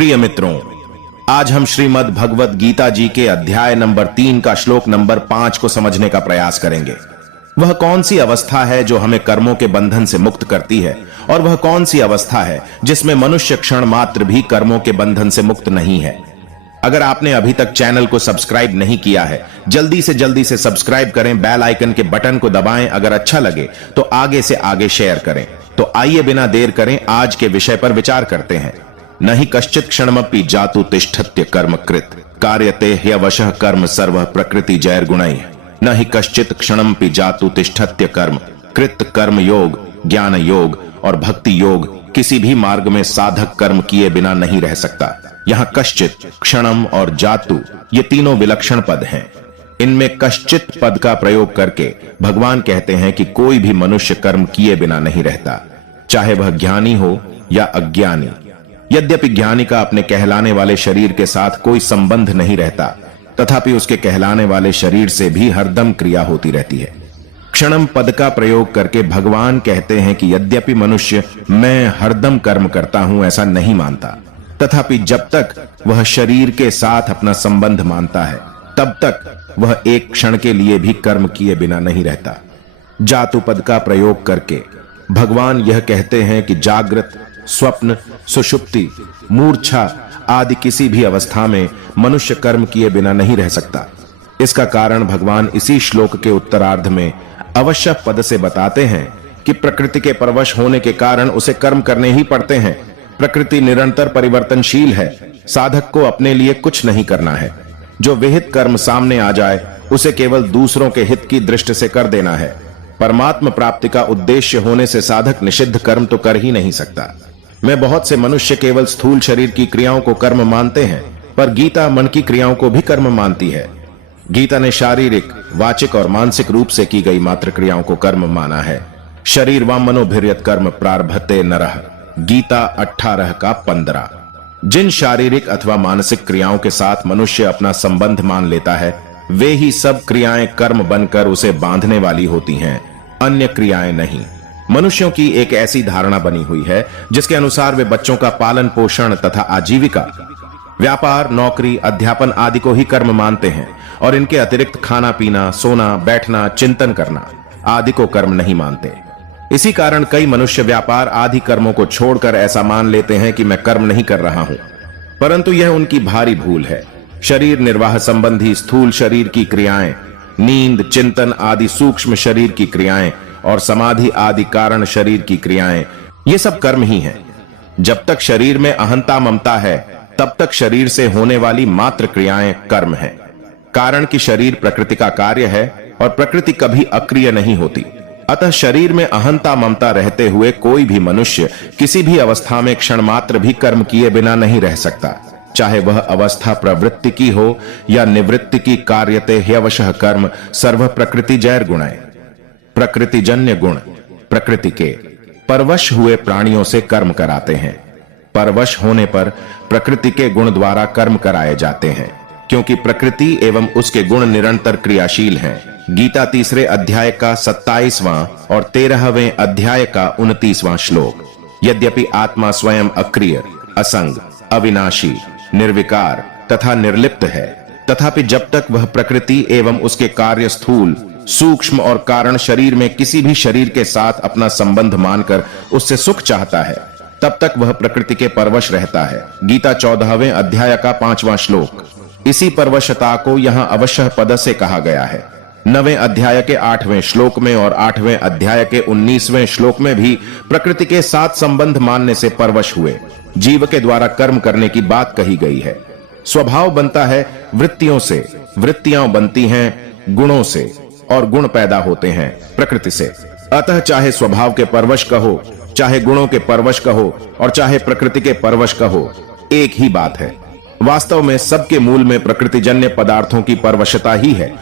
प्रिय मित्रों, आज हम श्रीमद् भगवत गीता जी के अध्याय नंबर 3 का श्लोक नंबर 5 को समझने का प्रयास करेंगे। वह कौन सी अवस्था है जो हमें कर्मों के बंधन से मुक्त करती है, और वह कौन सी अवस्था है जिसमें मनुष्य क्षण मात्र भी कर्मों के बंधन से मुक्त नहीं है। अगर आपने अभी तक चैनल को सब्सक्राइब नहीं किया है, जल्दी से सब्सक्राइब करें, बेल आइकन के बटन को दबाएं। अगर अच्छा लगे तो आगे से आगे शेयर करें। तो आइए बिना देर करें आज के विषय पर विचार करते हैं। न हि कश्चित् क्षणमपि जातु तिष्ठत्य कर्म कृत कार्यते ह्यवशः कर्म सर्वः प्रकृति जैर्गुणैः। न हि कश्चित् क्षणमपि जातु तिष्ठत्य कर्म कृत। कर्म योग, ज्ञान योग और भक्ति योग किसी भी मार्ग में साधक कर्म किए बिना नहीं रह सकता। यहाँ कश्चित, क्षणम और जातु ये तीनों विलक्षण पद हैं। इनमें कश्चित पद का प्रयोग करके भगवान कहते हैं कि कोई भी मनुष्य कर्म किए बिना नहीं रहता, चाहे वह ज्ञानी हो या अज्ञानी। यद्यपि ज्ञानी का अपने कहलाने वाले शरीर के साथ कोई संबंध नहीं रहता, तथापि उसके कहलाने वाले शरीर से भी हरदम क्रिया होती रहती है। क्षणम पद का प्रयोग करके भगवान कहते हैं कि यद्यपि मनुष्य मैं हरदम कर्म करता हूं ऐसा नहीं मानता, तथापि जब तक वह शरीर के साथ अपना संबंध मानता है तब तक वह एक क्षण के लिए भी कर्म किए बिना नहीं रहता। जातु पद का प्रयोग करके भगवान यह कहते हैं कि जागृत, स्वप्न, सुषुप्ति, मूर्छा आदि किसी भी अवस्था में मनुष्य कर्म किए बिना नहीं रह सकता। इसका कारण भगवान इसी श्लोक के उत्तरार्ध में अवश्य पद से बताते हैं कि प्रकृति के परवश होने के कारण उसे कर्म करने ही पड़ते हैं। प्रकृति निरंतर परिवर्तनशील है, साधक को अपने लिए कुछ नहीं करना है। जो विहित कर्म सामने आ जाए उसे केवल दूसरों के हित की दृष्टि से कर देना है। परमात्म प्राप्ति का उद्देश्य होने से साधक निषिद्ध कर्म तो कर ही नहीं सकता। मैं बहुत से मनुष्य केवल स्थूल शरीर की क्रियाओं को कर्म मानते हैं, पर गीता मन की क्रियाओं को भी कर्म मानती है। गीता ने शारीरिक, वाचिक और मानसिक रूप से की गई मात्र क्रियाओं को कर्म माना है। शरीर व मनोभिर्यत कर्म प्रारभते नरः, गीता 18 का 15। जिन शारीरिक अथवा मानसिक क्रियाओं के साथ मनुष्य अपना संबंध मान लेता है, वे ही सब क्रियाएं कर्म बनकर उसे बांधने वाली होती हैं, अन्य क्रियाएं नहीं। मनुष्यों की एक ऐसी धारणा बनी हुई है जिसके अनुसार वे बच्चों का पालन पोषण तथा आजीविका, व्यापार, नौकरी, अध्यापन आदि को ही कर्म मानते हैं, और इनके अतिरिक्त खाना पीना, सोना, बैठना, चिंतन करना आदि को कर्म नहीं मानते। इसी कारण कई मनुष्य व्यापार आदि कर्मों को छोड़कर ऐसा मान लेते हैं कि मैं कर्म नहीं कर रहा हूं, परंतु यह उनकी भारी भूल है। शरीर निर्वाह संबंधी स्थूल शरीर की क्रियाएं, नींद, चिंतन आदि सूक्ष्म शरीर की क्रियाएं और समाधि आदि कारण शरीर की क्रियाएं, ये सब कर्म ही हैं। जब तक शरीर में अहंता ममता है तब तक शरीर से होने वाली मात्र क्रियाएं कर्म हैं। कारण कि शरीर प्रकृति का कार्य है और प्रकृति कभी अक्रिय नहीं होती। अतः शरीर में अहंता ममता रहते हुए कोई भी मनुष्य किसी भी अवस्था में क्षण मात्र भी कर्म किए बिना नहीं रह सकता, चाहे वह अवस्था प्रवृत्ति की हो या निवृत्ति की। कार्यते ह्यवशः कर्म सर्व प्रकृति जैर्गुणैः। प्रकृतिजन्य गुण प्रकृति के परवश हुए प्राणियों से कर्म कराते हैं। परवश होने पर प्रकृति के गुण द्वारा कर्म कराए जाते हैं, क्योंकि प्रकृति एवं उसके गुण निरंतर क्रियाशील हैं। गीता 3 अध्याय का 27वां और 13वें अध्याय का 29वां श्लोक। यद्यपि आत्मा स्वयं अक्रिय, असंग, अविनाशी, निर्विकार तथा निर्लिप्त है, तथापि जब तक वह प्रकृति एवं उसके कार्य स्थूल, सूक्ष्म और कारण शरीर में किसी भी शरीर के साथ अपना संबंध मानकर उससे सुख चाहता है, तब तक वह प्रकृति के परवश रहता है। गीता 14वें अध्याय का 5वां श्लोक। इसी परवशता को यहाँ अवश्य पद से कहा गया है। 9वें अध्याय के 8वें श्लोक में और 8वें अध्याय के 19वें श्लोक में भी प्रकृति के साथ संबंध मानने से परवश हुए जीव के द्वारा कर्म करने की बात कही गई है। स्वभाव बनता है वृत्तियों से, वृत्तियां बनती हैं गुणों से, और गुण पैदा होते हैं प्रकृति से। अतः चाहे स्वभाव के परवश कहो, चाहे गुणों के परवश कहो और चाहे प्रकृति के परवश कहो, एक ही बात है। वास्तव में सबके मूल में प्रकृतिजन्य पदार्थों की परवशता ही है।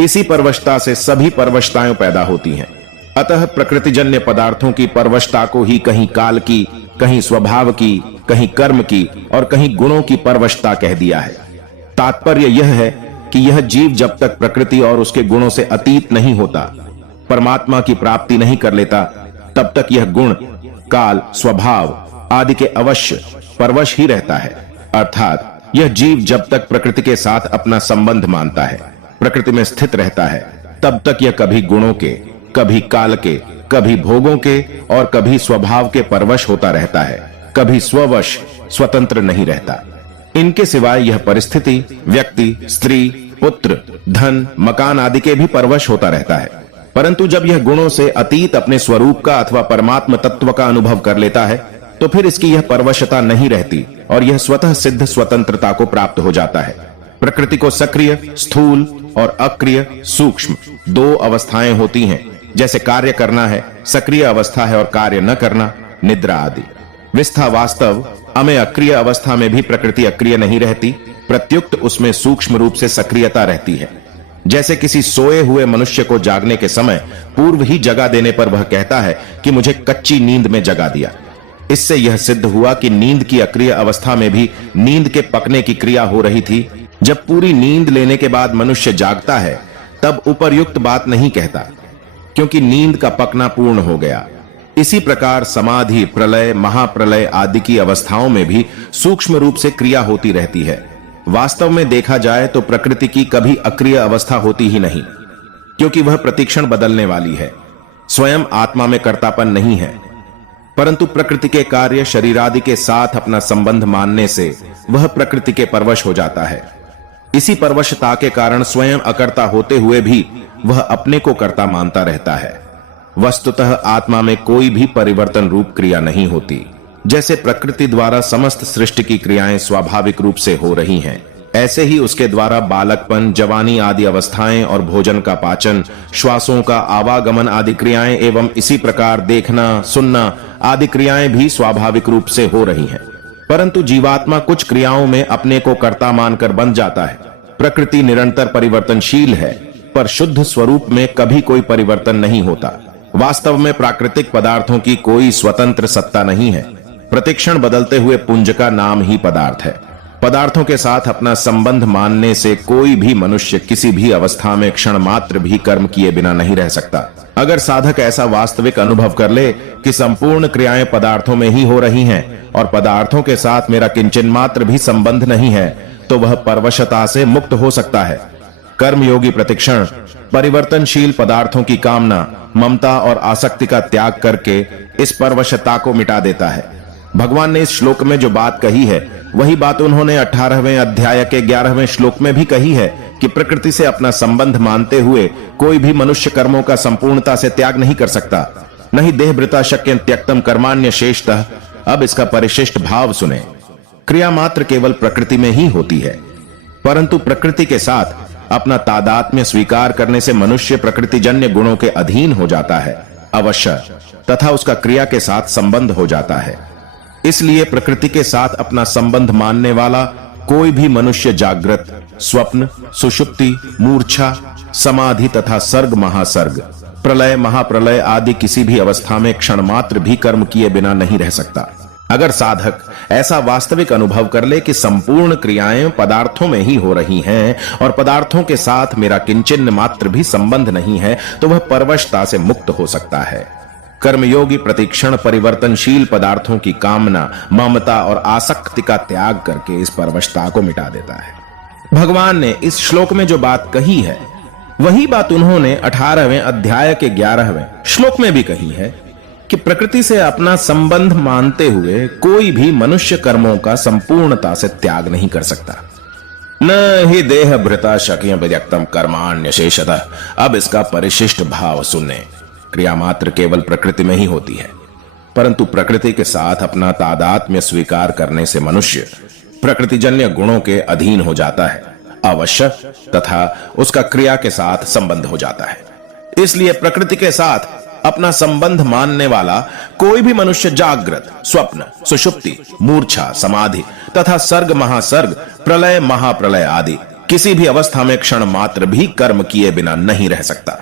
इसी परवशता से सभी परवशताएं पैदा होती हैं। अतः प्रकृतिजन्य पदार्थों की परवशता को ही कहीं काल की, कहीं स्वभाव की, कहीं कर्म की और कहीं गुणों की परवशता कह दिया है। तात्पर्य यह है कि यह जीव जब तक प्रकृति और उसके गुणों से अतीत नहीं होता, परमात्मा की प्राप्ति नहीं कर लेता, तब तक यह गुण, काल, स्वभाव आदि के अवश्य परवश ही रहता है। अर्थात यह जीव जब तक प्रकृति के साथ अपना संबंध मानता है, प्रकृति में स्थित रहता है, तब तक यह कभी गुणों के, कभी काल के, कभी भोगों के और कभी स्वभाव के परवश होता रहता है, कभी स्ववश स्वतंत्र नहीं रहता। इनके सिवाय यह परिस्थिति, व्यक्ति, स्त्री, पुत्र, धन, मकान आदि के भी परवश होता रहता है। परंतु जब यह गुणों से अतीत अपने स्वरूप का अथवा परमात्म तत्व का अनुभव कर लेता है, तो फिर इसकी यह परवशता नहीं रहती और यह स्वतः सिद्ध स्वतंत्रता को प्राप्त हो जाता है। प्रकृति को सक्रिय, स्थूल और अक्रिय, सूक्ष्म दो अवस्थाएं होती हैं। जैसे कार्य करना है, सक्रिय अवस्था है, और कार्य न करना, निद्रा आदि। विस्था वास्तव अमें अक्रिय अवस्था में भी प्रकृति अक्रिय नहीं रहती, प्रत्युक्त उसमें सूक्ष्म रूप से सक्रियता रहती है। जैसे किसी सोए हुए मनुष्य को जागने के समय पूर्व ही जगा देने पर वह कहता है कि मुझे कच्ची नींद में जगा दिया। इससे यह सिद्ध हुआ कि नींद की अक्रिय अवस्था में भी नींद के पकने की क्रिया हो रही थी। जब पूरी नींद लेने के बाद मनुष्य जागता है, तब उपर्युक्त बात नहीं कहता, क्योंकि नींद का पकना पूर्ण हो गया। इसी प्रकार समाधि, प्रलय, महाप्रलय आदि की अवस्थाओं में भी सूक्ष्म रूप से क्रिया होती रहती है। वास्तव में देखा जाए तो प्रकृति की कभी अक्रिय अवस्था होती ही नहीं, क्योंकि वह प्रतिक्षण बदलने वाली है, स्वयं आत्मा में कर्तापन नहीं है। परंतु प्रकृति के कार्य शरीरादि के साथ अपना संबंध मानने से वह प्रकृति के परवश हो जाता है। इसी परवशता के कारण स्वयं अकर्ता होते हुए भी वह अपने को कर्ता मानता रहता है। वस्तुतः आत्मा में कोई भी परिवर्तन रूप क्रिया नहीं होती। जैसे प्रकृति द्वारा समस्त सृष्टि की क्रियाएं स्वाभाविक रूप से हो रही हैं, ऐसे ही उसके द्वारा बालकपन, जवानी आदि अवस्थाएं और भोजन का पाचन, श्वासों का आवागमन आदि क्रियाएं एवं इसी प्रकार देखना, सुनना आदि क्रियाएं भी स्वाभाविक रूप से हो रही हैं। परंतु जीवात्मा कुछ क्रियाओं में अपने को कर्ता मानकर बंध जाता है। प्रकृति निरंतर परिवर्तनशील है, पर शुद्ध स्वरूप में कभी कोई परिवर्तन नहीं होता। वास्तव में प्राकृतिक पदार्थों की कोई स्वतंत्र सत्ता नहीं है। प्रतिक्षण बदलते हुए पुंज का नाम ही पदार्थ है। पदार्थों के साथ अपना संबंध मानने से कोई भी मनुष्य किसी भी अवस्था में क्षण मात्र भी कर्म किए बिना नहीं रह सकता। अगर साधक ऐसा वास्तविक अनुभव कर ले कि संपूर्ण क्रियाएं पदार्थों में ही हो रही हैं और पदार्थों के साथ मेरा किंचन मात्र भी संबंध नहीं है, तो वह परवशता से मुक्त हो सकता है। कर्मयोगी प्रतिक्षण परिवर्तनशील पदार्थों की कामना, ममता और आसक्ति का त्याग करके इस परवशता को मिटा देता है। भगवान ने इस श्लोक में जो बात कही है, वही बात उन्होंने 18वें अध्याय के 11वें श्लोक में भी कही है कि प्रकृति से अपना संबंध मानते हुए कोई भी मनुष्य कर्मों का संपूर्णता से त्याग नहीं कर सकता। नहीं देहभृता शक्य त्यक्तम कर्माण्य शेषतः। अब इसका परिशिष्ट भाव सुने। क्रिया मात्र केवल प्रकृति में ही होती है, परंतु प्रकृति के साथ अपना तादात्म्य स्वीकार करने से मनुष्य प्रकृतिजन्य गुणों के अधीन हो जाता है अवश्य, तथा उसका क्रिया के साथ संबंध हो जाता है। इसलिए प्रकृति के साथ अपना संबंध मानने वाला कोई भी मनुष्य जागृत, स्वप्न, सुषुप्ति, मूर्छा, समाधि तथा सर्ग, महासर्ग, प्रलय, महाप्रलय आदि किसी भी अवस्था में क्षण मात्र भी कर्म किए बिना नहीं रह सकता। अगर साधक ऐसा वास्तविक अनुभव कर ले कि संपूर्ण क्रियाएं पदार्थों में ही हो रही हैं और पदार्थों के साथ मेरा किंचिन मात्र भी संबंध नहीं है, तो वह परवशता से मुक्त हो सकता है। कर्मयोगी प्रतिक्षण परिवर्तनशील पदार्थों की कामना, ममता और आसक्ति का त्याग करके इस परवशता को मिटा देता है। भगवान ने इस श्लोक में जो बात कही है, वही बात उन्होंने 18वें अध्याय के 11वें श्लोक में भी कही है कि प्रकृति से अपना संबंध मानते हुए कोई भी मनुष्य कर्मों का संपूर्णता से त्याग नहीं कर सकता। न ही देह भृता शक्य व्यक्तम कर्माण्य शेषतः। अब इसका परिशिष्ट भाव सुनने। क्रिया मात्र केवल प्रकृति में ही होती है, परंतु प्रकृति के साथ अपना तादात्म्य स्वीकार करने से मनुष्य प्रकृतिजन्य गुणों के अधीन हो जाता है अवश्य, तथा उसका क्रिया के साथ संबंध हो जाता है। इसलिए प्रकृति के साथ अपना संबंध मानने वाला कोई भी मनुष्य जागृत, स्वप्न, सुषुप्ति, मूर्छा, समाधि तथा सर्ग, महासर्ग, प्रलय, महाप्रलय आदि किसी भी अवस्था में क्षण मात्र भी कर्म किए बिना नहीं रह सकता।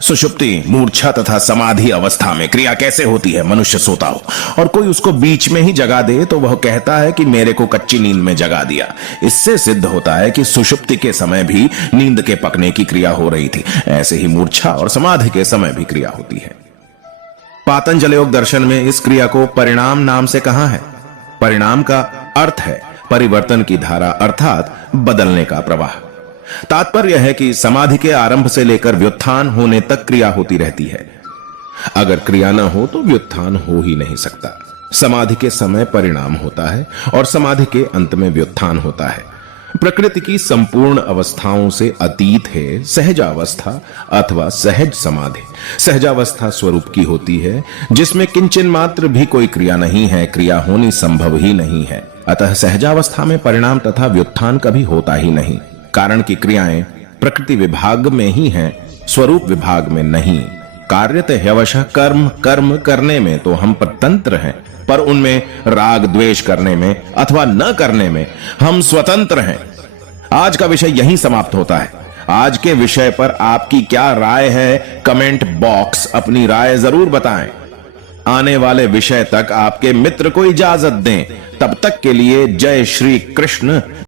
सुषुप्ति, मूर्छा तथा समाधि अवस्था में क्रिया कैसे होती है? मनुष्य सोता हो और कोई उसको बीच में ही जगा दे तो वह कहता है कि मेरे को कच्ची नींद में जगा दिया। इससे सिद्ध होता है कि सुषुप्ति के समय भी नींद के पकने की क्रिया हो रही थी, ऐसे ही मूर्छा और समाधि के समय भी क्रिया होती है। पातंजल योग दर्शन में इस क्रिया को परिणाम नाम से कहा है। परिणाम का अर्थ है परिवर्तन की धारा अर्थात बदलने का प्रवाह। तात्पर्य है कि समाधि के आरंभ से लेकर व्युत्थान होने तक क्रिया होती रहती है। अगर क्रिया न हो तो व्युत्थान हो ही नहीं सकता। समाधि के समय परिणाम होता है और समाधि के अंत में व्युत्थान होता है। प्रकृति की संपूर्ण अवस्थाओं से अतीत है सहजावस्था अथवा सहज समाधि। सहजावस्था स्वरूप की होती है जिसमें किंचन मात्र भी कोई क्रिया नहीं है, क्रिया होनी संभव ही नहीं है। अतः सहजावस्था में परिणाम तथा व्युत्थान कभी होता ही नहीं, कारण की क्रियाएं प्रकृति विभाग में ही हैं, स्वरूप विभाग में नहीं। कार्यतः ह्यवशः कर्म कर्म करने में तो हम स्वतंत्र हैं, पर उनमें राग द्वेष करने में अथवा न करने में हम स्वतंत्र हैं। आज का विषय यहीं समाप्त होता है। आज के विषय पर आपकी क्या राय है, कमेंट बॉक्स अपनी राय जरूर बताएं। आने वाले विषय तक आपके मित्र को इजाजत दें। तब तक के लिए जय श्री कृष्ण।